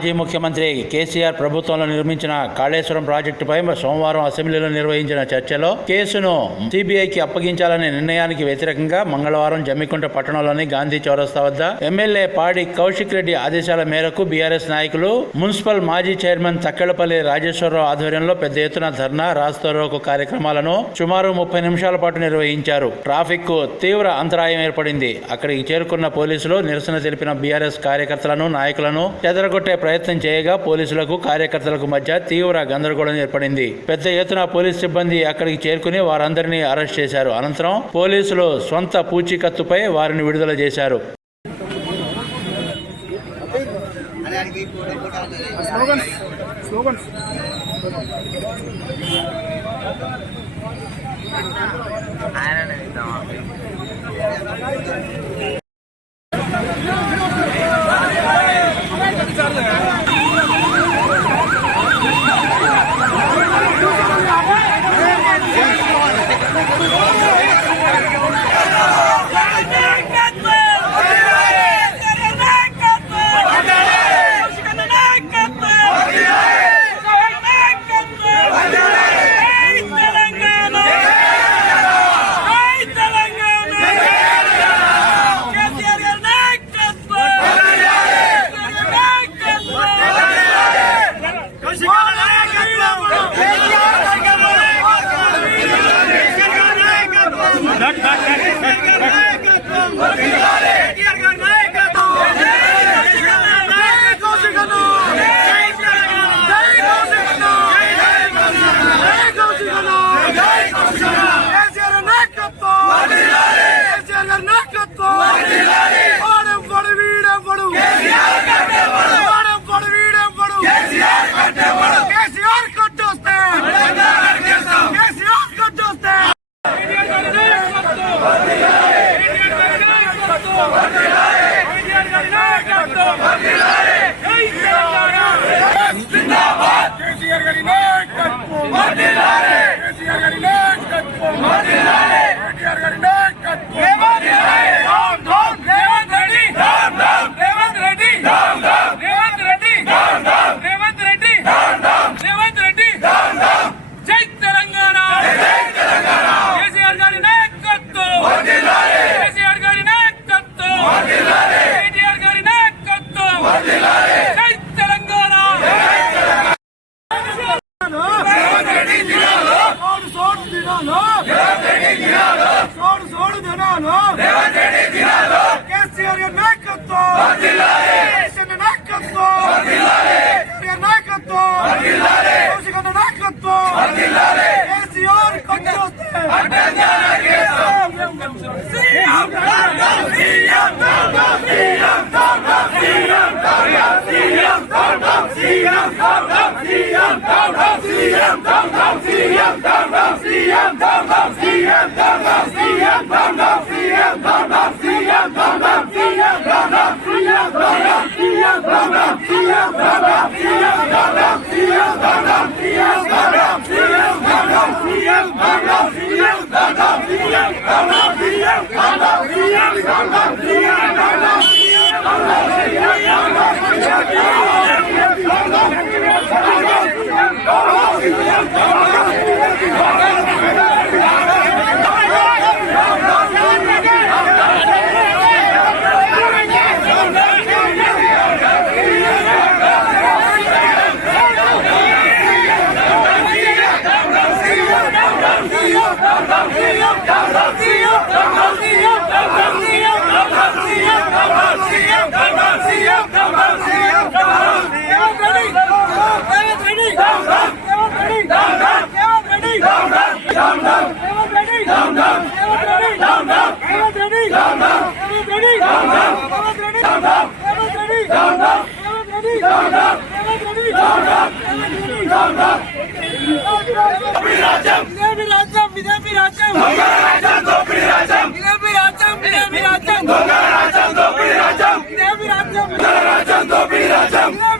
మాజీ ముఖ్యమంత్రి కేసీఆర్ ప్రభుత్వంలో నిర్మించిన కాళేశ్వరం ప్రాజెక్టుపై సోమవారం అసెంబ్లీలో నిర్వహించిన చర్చలో కేసును సిబిఐకి అప్పగించాలనే నిర్ణయానికి వ్యతిరేకంగా మంగళవారం జమ్మికుంట పట్టణంలోని గాంధీ చౌరస్తా వద్ద ఎమ్మెల్యే పాడి కౌశిక్ రెడ్డి ఆదేశాల మేరకు బీఆర్ఎస్ నాయకులు మున్సిపల్ మాజీ చైర్మన్ తక్కెళ్ళపల్లి రాజేశ్వరరావు ఆధ్వర్యంలో పెద్ద ఎత్తున ధర్నా రాస్తారోకు కార్యక్రమాలను సుమారు ముప్పై నిమిషాల పాటు నిర్వహించారు. ట్రాఫిక్కు తీవ్ర అంతరాయం ఏర్పడింది. అక్కడికి చేరుకున్న పోలీసులు నిరసన తెలిపిన బీఆర్ఎస్ కార్యకర్తలను నాయకులను చెదరగొట్టే ప్రయత్నం చేయగా పోలీసులకు కార్యకర్తలకు మధ్య తీవ్ర గందరగోళం ఏర్పడింది. పెద్ద ఎత్తున పోలీస్ సిబ్బంది అక్కడికి చేరుకుని వారందరినీ అరెస్ట్ చేశారు. అనంతరం పోలీసులు సొంత పూచీకత్తుపై వారిని విడుదల చేశారు. ఆయన నాయకత్వం జిల్లాను కేసీఆర్ నాయకత్వం నాయకత్వం నాయకత్వం నాయకత్వం KCR కట్టొస్తే CM, Ram Ram, CM, Ram Ram, CM, Ram Ram, CM, Ram Ram, CM, Ram Ram, CM, Ram Ram, CM, Ram Ram, CM, Ram Ram, CM, Ram Ram, CM, Ram Ram, CM, Ram Ram, CM, Ram Don't be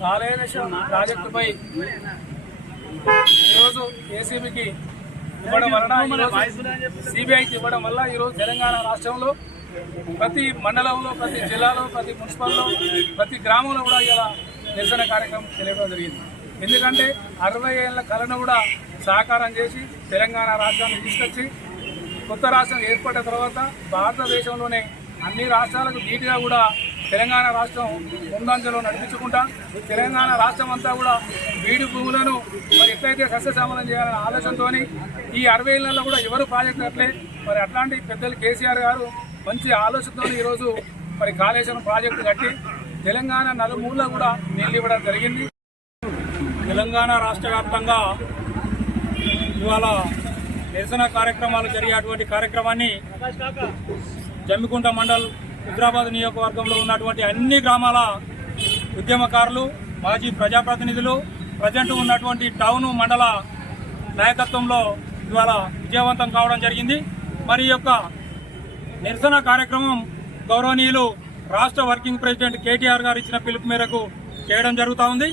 Kaleshwaram ప్రాజెక్టుపై ఈరోజు ఏసీబీకి ఇవ్వడం వలన సిబిఐకి ఇవ్వడం వల్ల ఈరోజు తెలంగాణ రాష్ట్రంలో ప్రతి మండలంలో ప్రతి జిల్లాలో ప్రతి మున్సిపల్లో ప్రతి గ్రామంలో కూడా ఇలా నిరసన కార్యక్రమం తెలియడం జరిగింది. ఎందుకంటే అరవై ఏళ్ళ కళను కూడా సహకారం చేసి తెలంగాణ రాష్ట్రాన్ని తీసుకొచ్చి కొత్త రాష్ట్రం ఏర్పడిన తర్వాత భారతదేశంలోనే అన్ని రాష్ట్రాలకు ధీటుగా కూడా తెలంగాణ రాష్ట్రం ముందంజలో నడిపించుకుంటా తెలంగాణ రాష్ట్రం అంతా కూడా బీడు భూములను మరి ఎట్లయితే సస్యశామలం చేయాలనే ఆలోచనతో ఈ అరవై ఏళ్ళలో కూడా ఎవరు ప్రాజెక్టు అట్లే మరి అట్లాంటి పెద్దలు కేసీఆర్ గారు మంచి ఆలోచనతో ఈరోజు మరి కాళేశ్వరం ప్రాజెక్టు కట్టి తెలంగాణ నలుమూలలో కూడా నీళ్ళు ఇవ్వడం జరిగింది. తెలంగాణ రాష్ట్ర వ్యాప్తంగా ఇవాళ నిరసన కార్యక్రమాలు జరిగేటువంటి కార్యక్రమాన్ని జమ్మికుంట మండల్ హైదరాబాద్ నియోజకవర్గంలో ఉన్నటువంటి అన్ని గ్రామాల ఉద్యమకారులు మాజీ ప్రజాప్రతినిధులు ప్రజెంట్ ఉన్నటువంటి టౌన్ మండల నాయకత్వంలో ఇవాళ విజయవంతం కావడం జరిగింది. మరి యొక్క నిరసన కార్యక్రమం గౌరవనీయులు రాష్ట్ర వర్కింగ్ ప్రెసిడెంట్ కేటీఆర్ గారు ఇచ్చిన పిలుపు మేరకు చేయడం జరుగుతూ ఉంది.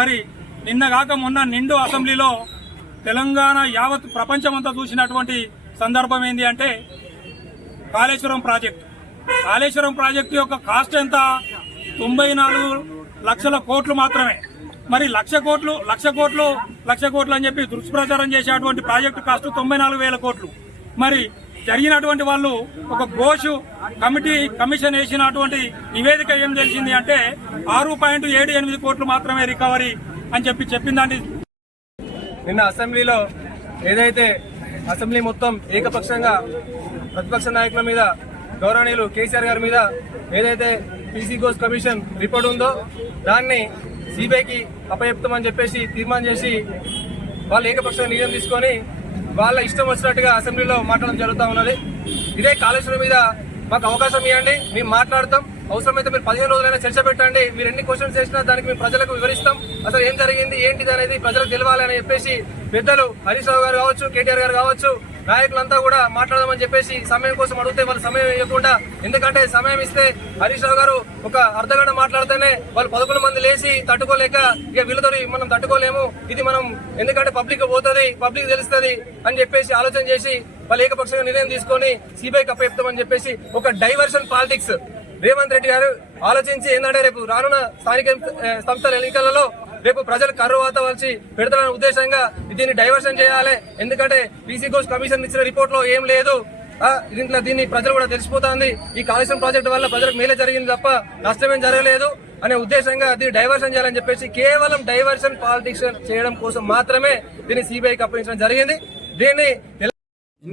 మరి నిన్న కాక మొన్న నిండు అసెంబ్లీలో తెలంగాణ యావత్ ప్రపంచమంతా చూసినటువంటి సందర్భం ఏంటి అంటే కాళేశ్వరం ప్రాజెక్టు. కాళేశ్వరం ప్రాజెక్టు యొక్క కాస్ట్ ఎంత? తొంభై నాలుగు లక్షల కోట్లు మాత్రమే. మరి లక్ష కోట్లు లక్ష కోట్లు లక్ష కోట్లు అని చెప్పి దుష్ప్రచారం చేసేటువంటి ప్రాజెక్టు కాస్ట్ తొంభై నాలుగు వేల కోట్లు. మరి జరిగినటువంటి వాళ్ళు ఒక ఘోషు కమిటీ కమిషన్ వేసినటువంటి నివేదిక ఏం తెలిసింది అంటే ఆరు పాయింట్ ఏడు ఎనిమిది కోట్లు మాత్రమే రికవరీ అని చెప్పి చెప్పిందండి. నిన్న అసెంబ్లీలో ఏదైతే అసెంబ్లీ మొత్తం ఏకపక్షంగా ప్రతిపక్ష నాయకుల మీద గౌరవనీయులు కేసీఆర్ గారి మీద ఏదైతే పీసీ గోస్ కమిషన్ రిపోర్ట్ ఉందో దాన్ని సిబిఐకి అప్పచెప్తామని చెప్పేసి తీర్మానం చేసి వాళ్ళు ఏకపక్ష నిర్ణయం తీసుకొని వాళ్ళ ఇష్టం వచ్చినట్టుగా అసెంబ్లీలో మాట్లాడడం జరుగుతూ ఉన్నది. ఇదే కాళేశ్వరం మీద మాకు అవకాశం ఇవ్వండి మేము మాట్లాడతాం. అవసరమైతే మీరు పదిహేను రోజులైనా చర్చ పెట్టండి. మీరు ఎన్ని క్వశ్చన్స్ చేసినా దానికి మేము ప్రజలకు వివరిస్తాం. అసలు ఏం జరిగింది ఏంటిది అనేది ప్రజలకు తెలియాలని చెప్పేసి పెద్దలు హరీష్ రావు గారు కావచ్చు కేటీఆర్ గారు కావచ్చు నాయకులంతా కూడా మాట్లాడదామని చెప్పేసి సమయం కోసం అడిగితే వాళ్ళు సమయం ఇవ్వకుండా ఎందుకంటే సమయం ఇస్తే హరీష్ రావు గారు ఒక అర్ధ గంట మాట్లాడితేనే వాళ్ళు పదకొండు మంది లేచి తట్టుకోలేక ఇక వీళ్ళతో మనం తట్టుకోలేము. ఇది మనం ఎందుకంటే పబ్లిక్ పోతుంది పబ్లిక్ తెలుస్తుంది అని చెప్పేసి ఆలోచన చేసి వాళ్ళు ఏకపక్షంగా నిర్ణయం తీసుకొని సిబిఐ కప్పచెప్తామని చెప్పేసి ఒక డైవర్షన్ పాలిటిక్స్ రేవంత్ రెడ్డి గారు ఆలోచించి ఏంటంటే రేపు రానున్న స్థానిక సంస్థల ఎన్నికలలో రేపు ప్రజలు కర్రు వచ్చి పెడతారనే ఉద్దేశంగా దీన్ని డైవర్షన్ చేయాలి. ఎందుకంటే బీసీ కోర్స్ కమిషన్ ఇచ్చిన రిపోర్ట్లో ఏం లేదు. దీంట్లో దీన్ని ప్రజలు కూడా తెలిసిపోతుంది. ఈ కాళేశ్వరం ప్రాజెక్టు వల్ల ప్రజలకు మేలే జరిగింది తప్ప నష్టమేం జరగలేదు అనే ఉద్దేశంగా దీన్ని డైవర్షన్ చేయాలని చెప్పేసి కేవలం డైవర్షన్ పాలిటిక్స్ చేయడం కోసం మాత్రమే దీన్ని సిబిఐకి అప్పగించడం జరిగింది. దీన్ని